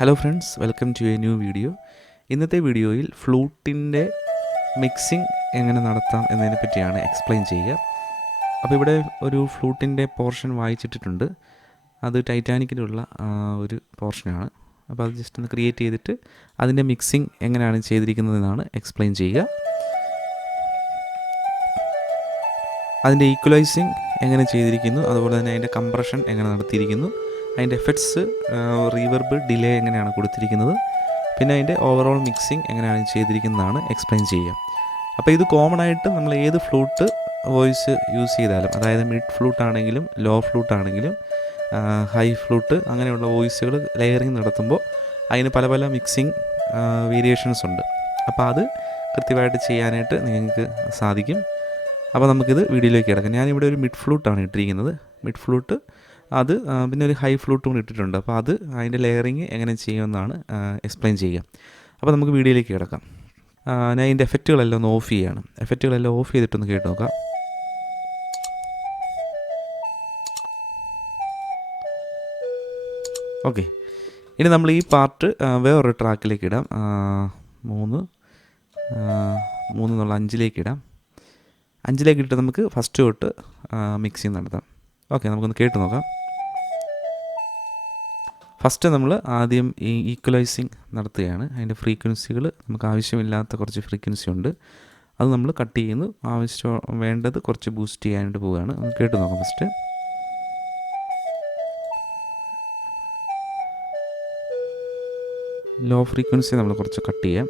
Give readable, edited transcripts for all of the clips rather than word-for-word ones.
Hello friends, welcome to a new video. ഇന്നത്തെ വീഡിയോയിൽ ഫ്ലൂട്ടിൻ്റെ mixing എങ്ങനെ നടത്താം എന്നതിനെ പറ്റിയാണ് എക്സ്പ്ലെയിൻ ചെയ്യുക. അപ്പോൾ ഇവിടെ ഒരു ഫ്ലൂട്ടിൻ്റെ പോർഷൻ വായിച്ചിട്ടിട്ടുണ്ട്. അത് ടൈറ്റാനിക്കിലുള്ള ഒരു പോർഷനാണ്. അപ്പോൾ അത് ജസ്റ്റ് ഒന്ന് ക്രിയേറ്റ് ചെയ്തിട്ട് അതിൻ്റെ മിക്സിംഗ് എങ്ങനെയാണ് ചെയ്തിരിക്കുന്നതെന്നാണ് എക്സ്പ്ലെയിൻ ചെയ്യുക. അതിൻ്റെ ഈക്വലൈസിങ് എങ്ങനെ ചെയ്തിരിക്കുന്നു, അതുപോലെ തന്നെ അതിൻ്റെ കംപ്രഷൻ എങ്ങനെ നടത്തിയിരിക്കുന്നു, അതിൻ്റെ എഫക്ട്സ്, റീവർബ്, ഡിലേ എങ്ങനെയാണ് കൊടുത്തിരിക്കുന്നത്, പിന്നെ അതിൻ്റെ ഓവറോൾ മിക്സിംഗ് എങ്ങനെയാണ് ചെയ്തിരിക്കുന്നതാണ് എക്സ്പ്ലെയിൻ ചെയ്യുക. അപ്പോൾ ഇത് കോമൺ ആയിട്ട് നമ്മൾ ഏത് ഫ്ലൂട്ട് വോയിസ് യൂസ് ചെയ്താലും, അതായത് മിഡ് ഫ്ലൂട്ട് ആണെങ്കിലും ലോ ഫ്ലൂട്ട് ആണെങ്കിലും ഹൈ ഫ്ലൂട്ട് അങ്ങനെയുള്ള വോയിസുകൾ ലെയറിങ് നടത്തുമ്പോൾ അതിന് പല പല മിക്സിംഗ് വേരിയേഷൻസ് ഉണ്ട്. അപ്പോൾ അത് കൃത്യമായിട്ട് ചെയ്യാനായിട്ട് നിങ്ങൾക്ക് സാധിക്കും. അപ്പോൾ നമുക്കിത് വീഡിയോയിലേക്ക് കിടക്കാം. ഞാനിവിടെ ഒരു മിഡ് ഫ്ലൂട്ടാണ് ഇട്ടിരിക്കുന്നത്. മിഡ് ഫ്ലൂട്ട് അത് പിന്നെ ഒരു ഹൈ ഫ്ലൂട്ടും കൂടി ഇട്ടിട്ടുണ്ട്. അപ്പോൾ അത് അതിൻ്റെ ലെയറിങ് എങ്ങനെ ചെയ്യുമെന്നാണ് എക്സ്പ്ലെയിൻ ചെയ്യുക. അപ്പോൾ നമുക്ക് വീഡിയോയിലേക്ക് കിടക്കാം. ഞാൻ ഇതിൻ്റെ എഫക്റ്റുകളെല്ലാം ഒന്ന് ഓഫ് ചെയ്യുകയാണ്. എഫക്റ്റുകളെല്ലാം ഓഫ് ചെയ്തിട്ടൊന്ന് കേട്ട് നോക്കാം. ഓക്കെ, ഇനി നമ്മൾ ഈ പാർട്ട് വേറൊരു ട്രാക്കിലേക്ക് ഇടാം. 3 എന്നുള്ള 5ലേക്ക് ഇടാം. 5ലേക്ക് ഇട്ട് നമുക്ക് ഫസ്റ്റ് തൊട്ട് മിക്സിങ് നടത്താം. ഓക്കെ, നമുക്കൊന്ന് കേട്ട് നോക്കാം. ഫസ്റ്റ് നമ്മൾ ആദ്യം ഈ ഈക്വലൈസിങ് നടത്തുകയാണ്. അതിൻ്റെ ഫ്രീക്വൻസികൾ നമുക്ക് ആവശ്യമില്ലാത്ത കുറച്ച് ഫ്രീക്വൻസി ഉണ്ട്, അത് നമ്മൾ കട്ട് ചെയ്യുന്നു. ആവശ്യം വേണ്ടത് കുറച്ച് ബൂസ്റ്റ് ചെയ്യാനായിട്ട് പോവുകയാണ്. ഒന്ന് കേട്ട് നോക്കാം. ഫസ്റ്റ് ലോ ഫ്രീക്വൻസി നമ്മൾ കുറച്ച് കട്ട് ചെയ്യാം.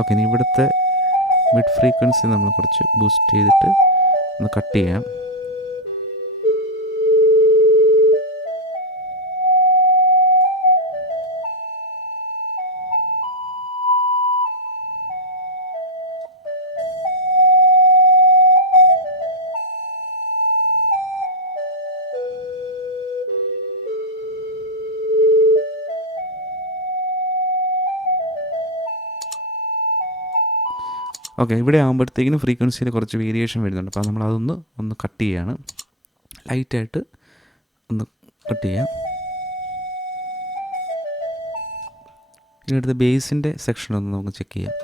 ഓക്കെ, ഇനി ഇവിടുത്തെ മിഡ് ഫ്രീക്വൻസി നമ്മൾ കുറച്ച് ബൂസ്റ്റ് ചെയ്തിട്ട് ഒന്ന് കട്ട് ചെയ്യാം. ഓക്കെ, ഇവിടെ ആകുമ്പോഴത്തേക്കിനും ഫ്രീക്വൻസിയിൽ കുറച്ച് വേരിയേഷൻ വരുന്നുണ്ട്. അപ്പോൾ നമ്മളതൊന്ന് കട്ട് ചെയ്യുകയാണ്. ലൈറ്റായിട്ട് ഒന്ന് കട്ട് ചെയ്യാം. ഇനി അടുത്ത ബേസിൻ്റെ സെക്ഷനൊന്ന് നമുക്ക് ചെക്ക് ചെയ്യാം.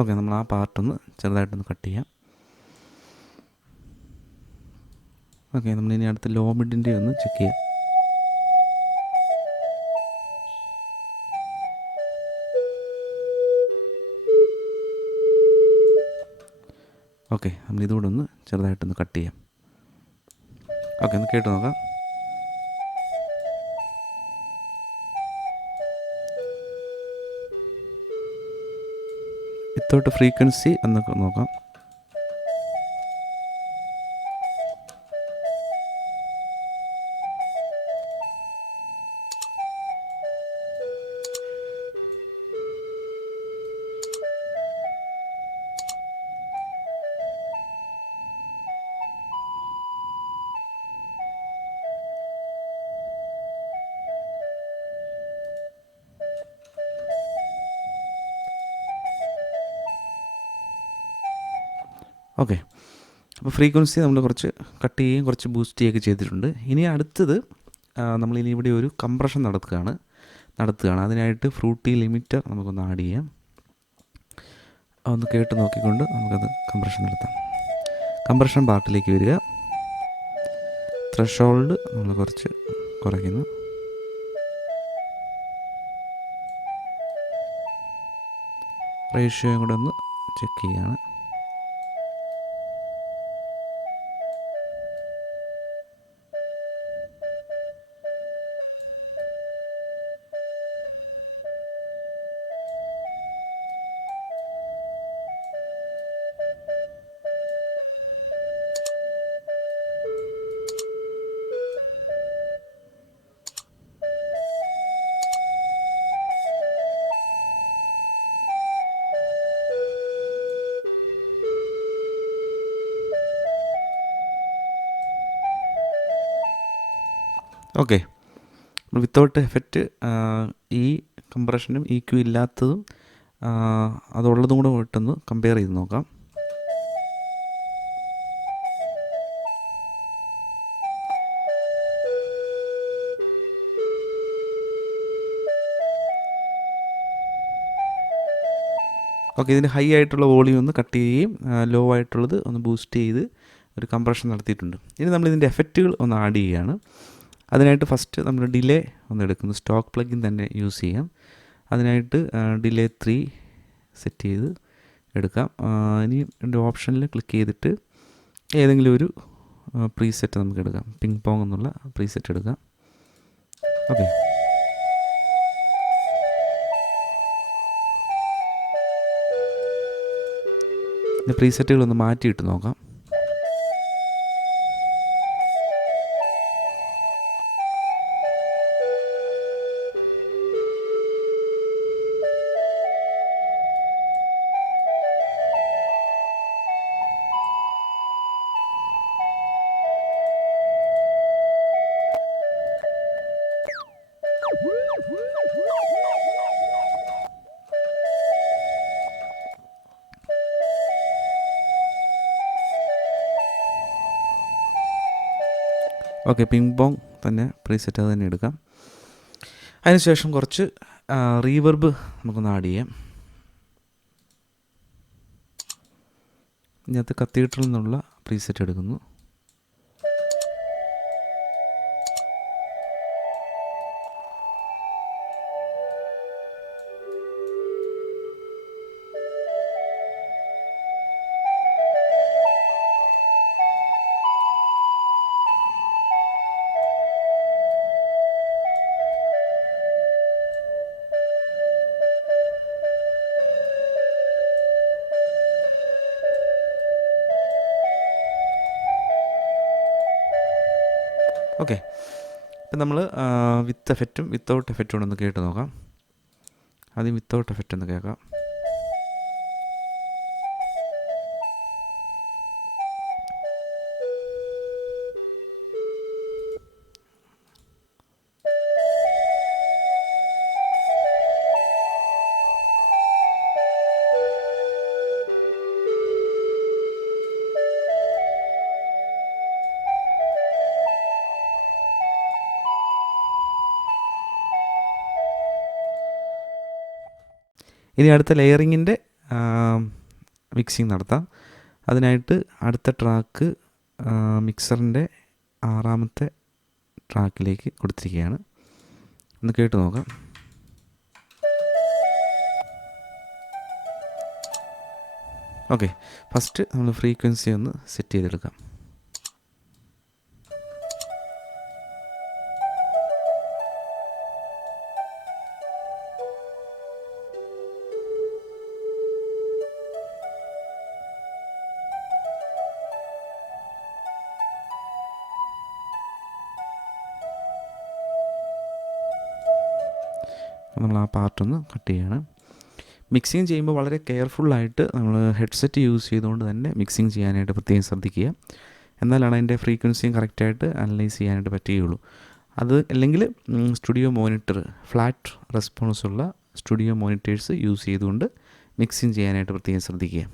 ഓക്കെ, നമ്മൾ ആ പാർട്ടൊന്ന് ചെറുതായിട്ടൊന്ന് കട്ട് ചെയ്യാം. ഓക്കെ, നമ്മളിനി അടുത്ത ലോ മിഡിൻ്റെ ഒന്ന് ചെക്ക് ചെയ്യാം. ഓക്കെ, നമ്മളിതുകൂടെ ഒന്ന് ചെറുതായിട്ടൊന്ന് കട്ട് ചെയ്യാം. ഓക്കെ, ഒന്ന് കേട്ട് നോക്കാം. വിത്തൗട്ട് ഫ്രീക്വൻസി എന്നൊക്കെ നോക്കാം. ഓക്കെ, അപ്പോൾ ഫ്രീക്വൻസി നമ്മൾ കുറച്ച് കട്ട് ചെയ്യുകയും കുറച്ച് ബൂസ്റ്റ് ചെയ്യുകയൊക്കെ ചെയ്തിട്ടുണ്ട്. ഇനി അടുത്തത് നമ്മളിനി ഇവിടെ ഒരു കംപ്രഷൻ നടത്തുകയാണ്. അതിനായിട്ട് ഫ്രൂട്ടി ലിമിറ്റർ നമുക്കൊന്ന് ആഡ് ചെയ്യാം. ഒന്ന് കേട്ട് നോക്കിക്കൊണ്ട് നമുക്കത് കംപ്രഷൻ നടത്താം. കംപ്രഷൻ പാർട്ടിലേക്ക് വരിക. ത്രെഷോൾഡ് നമ്മൾ കുറച്ച് കുറയ്ക്കുന്നു. റേഷ്യോയും കൂടെ ഒന്ന് ചെക്ക് ചെയ്യുകയാണ്. ഓക്കെ, വിത്തൗട്ട് എഫക്റ്റ് ഈ കംപ്രഷനും EQ ഇല്ലാത്തതും അതുള്ളതും കൂടെ ഇട്ടൊന്ന് കമ്പയർ ചെയ്ത് നോക്കാം. ഓക്കെ, ഇതിന് ഹൈ ആയിട്ടുള്ള വോളിയം ഒന്ന് കട്ട് ചെയ്യുകയും ലോ ആയിട്ടുള്ളത് ഒന്ന് ബൂസ്റ്റ് ചെയ്ത് ഒരു കംപ്രഷൻ നടത്തിയിട്ടുണ്ട്. ഇനി നമ്മളിതിൻ്റെ എഫക്റ്റുകൾ ഒന്ന് ആഡ് ചെയ്യുകയാണ്. അതിനായിട്ട് ഫസ്റ്റ് നമ്മൾ ഡിലേ ഒന്ന് എടുക്കുന്നു. സ്റ്റോക്ക് പ്ലഗിൻ തന്നെ യൂസ് ചെയ്യാം. അതിനായിട്ട് ഡിലേ 3 സെറ്റ് ചെയ്ത് എടുക്കാം. ഇനി എൻ്റെ ഓപ്ഷനിൽ ക്ലിക്ക് ചെയ്തിട്ട് ഏതെങ്കിലും ഒരു പ്രീസെറ്റ് നമുക്ക് എടുക്കാം. പിങ് പോങ് എന്നുള്ള പ്രീസെറ്റ് എടുക്കാം. ഓക്കെ, പ്രീസെറ്റുകളൊന്ന് മാറ്റിയിട്ട് നോക്കാം. ഓക്കെ, പിങ് പോങ് തന്നെ പ്രീസെറ്റ് അത് തന്നെ എടുക്കാം. അതിനുശേഷം കുറച്ച് റീവർബ് നമുക്കൊന്ന് ആഡ് ചെയ്യാം. ഇതിനകത്ത് കത്തീഡ്രൽ എന്നുള്ള പ്രീസെറ്റ് എടുക്കുന്നു. ഓക്കെ, ഇപ്പം നമ്മൾ വിത്ത് എഫക്റ്റും വിത്തൗട്ട് എഫക്റ്റും ഒന്ന് കേട്ട് നോക്കാം. ആദ്യം വിത്തൗട്ട് എഫക്റ്റ് ഒന്ന് കേൾക്കാം. ഇനി അടുത്ത ലെയറിങ്ങിൻ്റെ മിക്സിങ് നടത്താം. അതിനായിട്ട് അടുത്ത ട്രാക്ക് മിക്സറിൻ്റെ 6ാമത്തെ ട്രാക്കിലേക്ക് കൊടുത്തിരിക്കുകയാണ്. ഒന്ന് കേട്ട് നോക്കാം. ഓക്കെ, ഫസ്റ്റ് നമ്മൾ ഫ്രീക്വൻസി ഒന്ന് സെറ്റ് ചെയ്തെടുക്കാം. നമ്മൾ ആ പാർട്ടൊന്ന് കട്ട് ചെയ്യണം. മിക്സിങ് ചെയ്യുമ്പോൾ വളരെ കെയർഫുള്ളായിട്ട് നമ്മൾ ഹെഡ്സെറ്റ് യൂസ് ചെയ്തുകൊണ്ട് തന്നെ മിക്സിങ് ചെയ്യാനായിട്ട് പ്രത്യേകം ശ്രദ്ധിക്കുക. എന്നാലാണ് അതിൻ്റെ ഫ്രീക്വൻസിയും കറക്റ്റായിട്ട് അനലൈസ് ചെയ്യാനായിട്ട് പറ്റുകയുള്ളൂ. അത് അല്ലെങ്കിൽ സ്റ്റുഡിയോ മോണിറ്റർ, ഫ്ലാറ്റ് റെസ്പോൺസുള്ള സ്റ്റുഡിയോ മോണിറ്റേഴ്സ് യൂസ് ചെയ്തുകൊണ്ട് മിക്സിങ് ചെയ്യാനായിട്ട് പ്രത്യേകം ശ്രദ്ധിക്കുക.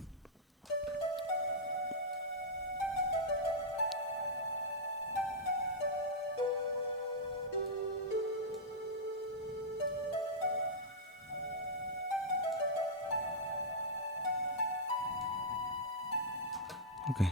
ഓക്കെ,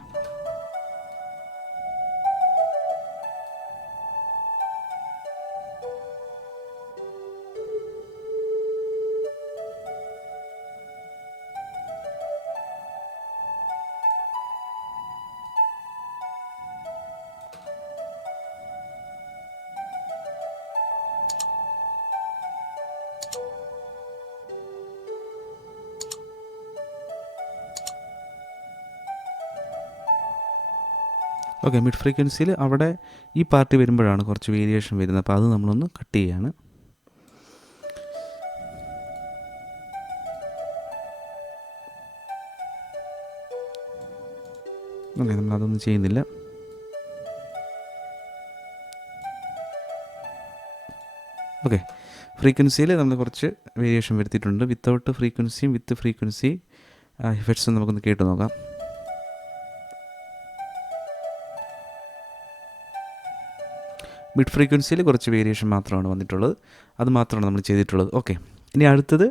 ഓക്കെ, മിഡ് ഫ്രീക്വൻസിയിൽ അവിടെ ഈ പാർട്ടി വരുമ്പോഴാണ് കുറച്ച് വേരിയേഷൻ വരുന്നത്. അപ്പോൾ അത് നമ്മളൊന്ന് കട്ട് ചെയ്യാണ്. ഓക്കെ, നമ്മളതൊന്നും ചെയ്യുന്നില്ല. ഓക്കെ, ഫ്രീക്വൻസിയിൽ നമ്മൾ കുറച്ച് വേരിയേഷൻ വരുത്തിയിട്ടുണ്ട്. വിത്തൗട്ട് ഫ്രീക്വൻസിയും വിത്ത് ഫ്രീക്വൻസി ഇഫക്ട്സും നമുക്കൊന്ന് കേട്ട് നോക്കാം. മിഡ് ഫ്രീക്വൻസിയിൽ കുറച്ച് വേരിയേഷൻ മാത്രമാണ് വന്നിട്ടുള്ളത്. അത് മാത്രമാണ് നമ്മൾ ചെയ്തിട്ടുള്ളത്. ഓക്കെ, ഇനി അടുത്തത്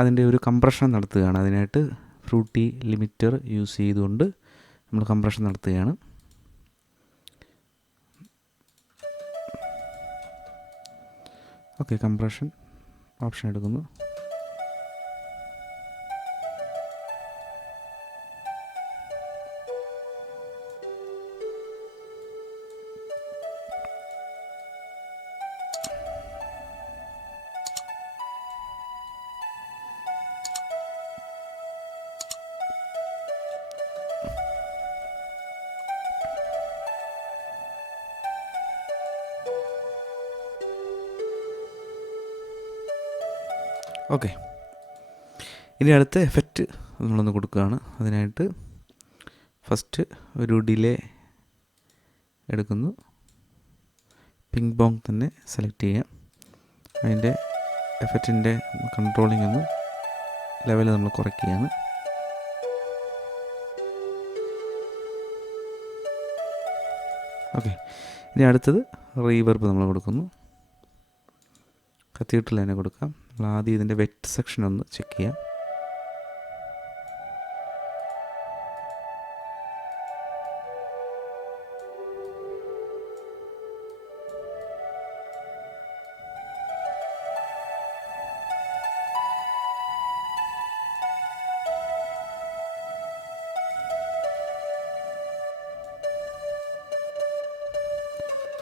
അതിൻ്റെ ഒരു കംപ്രഷൻ നടത്തുകയാണ്. അതിനായിട്ട് ഫ്രൂട്ടി ലിമിറ്റർ യൂസ് ചെയ്തുകൊണ്ട് നമ്മൾ കംപ്രഷൻ നടത്തുകയാണ്. ഓക്കെ, കംപ്രഷൻ ഓപ്ഷൻ എടുക്കുന്നു. ഓക്കെ, ഇനി അടുത്ത എഫക്റ്റ് നമ്മളൊന്ന് കൊടുക്കുകയാണ്. അതിനായിട്ട് ഫസ്റ്റ് ഒരു ഡിലേ എടുക്കുന്നു. പിങ് പോങ് തന്നെ സെലക്ട് ചെയ്യാം. അതിൻ്റെ എഫക്റ്റിൻ്റെ കൺട്രോളിംഗ് ഒന്ന് ലെവൽ നമ്മൾ കുറയ്ക്കുകയാണ്. ഓക്കെ, ഇനി അടുത്തത് റീവർബ് നമ്മൾ കൊടുക്കുന്നു. കത്തീഡ്രൽ തന്നെ കൊടുക്കാം. നമ്മൾ ആദ്യം ഇതിൻ്റെ വെറ്റ് സെക്ഷൻ ഒന്ന് ചെക്ക് ചെയ്യാം.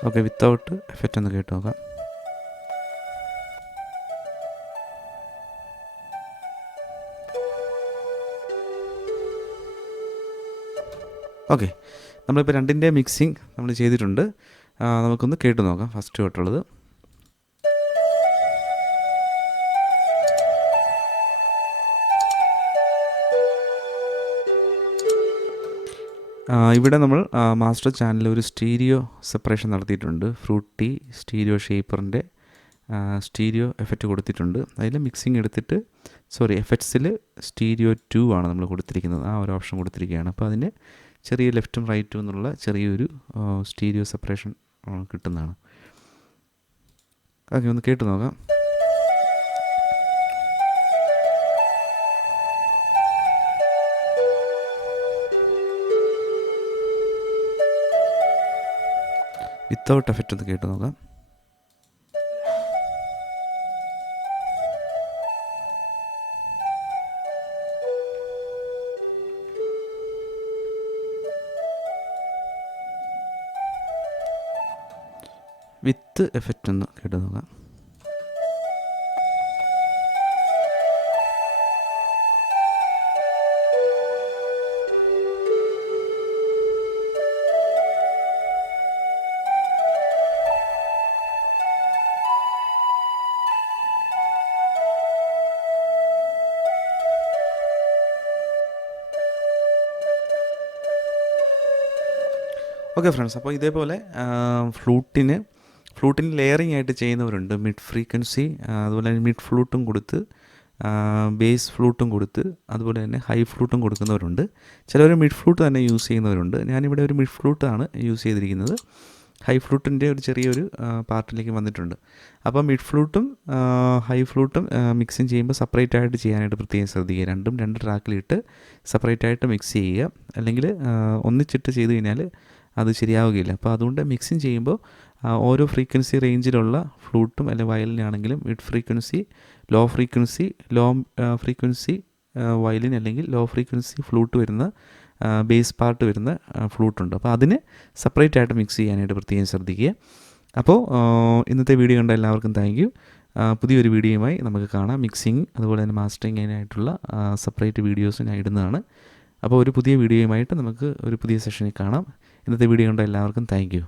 ഓക്കെ, വിത്തൗട്ട് എഫക്റ്റ് ഒന്ന് കേട്ട് നോക്കാം. ഓക്കെ, നമ്മളിപ്പോൾ രണ്ടിൻ്റെ മിക്സിങ് നമ്മൾ ചെയ്തിട്ടുണ്ട്. നമുക്കൊന്ന് കേട്ട് നോക്കാം. ഫസ്റ്റ് തൊട്ടുള്ളത് ഇവിടെ നമ്മൾ മാസ്റ്റർ ചാനലിൽ ഒരു സ്റ്റീരിയോ സെപ്പറേഷൻ നടത്തിയിട്ടുണ്ട്. ഫ്രൂട്ടി സ്റ്റീരിയോ ഷേപ്പറിൻ്റെ സ്റ്റീരിയോ എഫക്റ്റ് കൊടുത്തിട്ടുണ്ട്. അതിൽ മിക്സിങ് എടുത്തിട്ട് എഫക്ട്സിൽ സ്റ്റീരിയോ 2 ആണ് നമ്മൾ കൊടുത്തിരിക്കുന്നത്. ആ ഒരു ഓപ്ഷൻ കൊടുത്തിരിക്കുകയാണ്. അപ്പോൾ അതിന് ചെറിയ ലെഫ്റ്റും റൈറ്റും എന്നുള്ള ചെറിയൊരു സ്റ്റീരിയോ സെപ്പറേഷൻ കിട്ടുന്നതാണ്. ഓക്കെ, ഒന്ന് കേട്ട് നോക്കാം. വിത്തൗട്ട് എഫക്റ്റ് ഒന്ന് കേട്ട് നോക്കാം. വിത്ത് എഫക്റ്റ് ഒന്ന് കേട്ട് നോക്കാം. ഓക്കെ ഫ്രണ്ട്സ്, അപ്പോൾ ഇതേപോലെ ഫ്ലൂട്ടിന് ലെയറിംഗ് ആയിട്ട് ചെയ്യുന്നവരുണ്ട്. മിഡ് ഫ്രീക്വൻസി, അതുപോലെ തന്നെ മിഡ് ഫ്ലൂട്ടും കൊടുത്ത്, ബേസ് ഫ്ലൂട്ടും കൊടുത്ത്, അതുപോലെ തന്നെ ഹൈ ഫ്ലൂട്ടും കൊടുക്കുന്നവരുണ്ട്. ചിലവർ മിഡ് ഫ്ലൂട്ട് തന്നെ യൂസ് ചെയ്യുന്നവരുണ്ട്. ഞാനിവിടെ ഒരു മിഡ് ഫ്ലൂട്ടാണ് യൂസ് ചെയ്തിരിക്കുന്നത്. ഹൈ ഫ്ലൂട്ടിൻ്റെ ഒരു ചെറിയൊരു പാർട്ടിലേക്ക് വന്നിട്ടുണ്ട്. അപ്പോൾ മിഡ് ഫ്ലൂട്ടും ഹൈ ഫ്ലൂട്ടും മിക്സിങ് ചെയ്യുമ്പോൾ സെപ്പറേറ്റ് ആയിട്ട് ചെയ്യാനായിട്ട് പ്രത്യേകം ശ്രദ്ധിക്കുക. രണ്ടും രണ്ട് ട്രാക്കിലിട്ട് സെപ്പറേറ്റ് ആയിട്ട് മിക്സ് ചെയ്യുക. അല്ലെങ്കിൽ ഒന്നിച്ചിട്ട് ചെയ്ത് കഴിഞ്ഞാൽ അത് ശരിയാവുകയില്ല. അപ്പോൾ അതുകൊണ്ട് മിക്സിങ് ചെയ്യുമ്പോൾ ഓരോ ഫ്രീക്വൻസി റേഞ്ചിലുള്ള ഫ്ലൂട്ടും അല്ലെങ്കിൽ വയലിനാണെങ്കിലും mid frequency, low frequency violin അല്ലെങ്കിൽ ലോ ഫ്രീക്വൻസി ഫ്ലൂട്ട് വരുന്ന ബേസ് പാർട്ട് വരുന്ന ഫ്ലൂട്ടുണ്ട്. അപ്പോൾ അതിന് സെപ്പറേറ്റ് ആയിട്ട് മിക്സ് ചെയ്യാനായിട്ട് പ്രത്യേകം ശ്രദ്ധിക്കുക. അപ്പോൾ ഇന്നത്തെ വീഡിയോ കണ്ട എല്ലാവർക്കും താങ്ക് യു. പുതിയൊരു വീഡിയോയുമായി നമുക്ക് കാണാം. മിക്സിങ് അതുപോലെ തന്നെ മാസ്റ്ററിങ്ങിനായിട്ടുള്ള സെപ്പറേറ്റ് വീഡിയോസ് ഞാൻ ഇടുന്നതാണ്. അപ്പോൾ ഒരു പുതിയ വീഡിയോയുമായിട്ട് നമുക്ക് ഒരു പുതിയ സെഷനിൽ കാണാം. ഇന്നത്തെ വീഡിയോ കണ്ട എല്ലാവർക്കും താങ്ക് യു.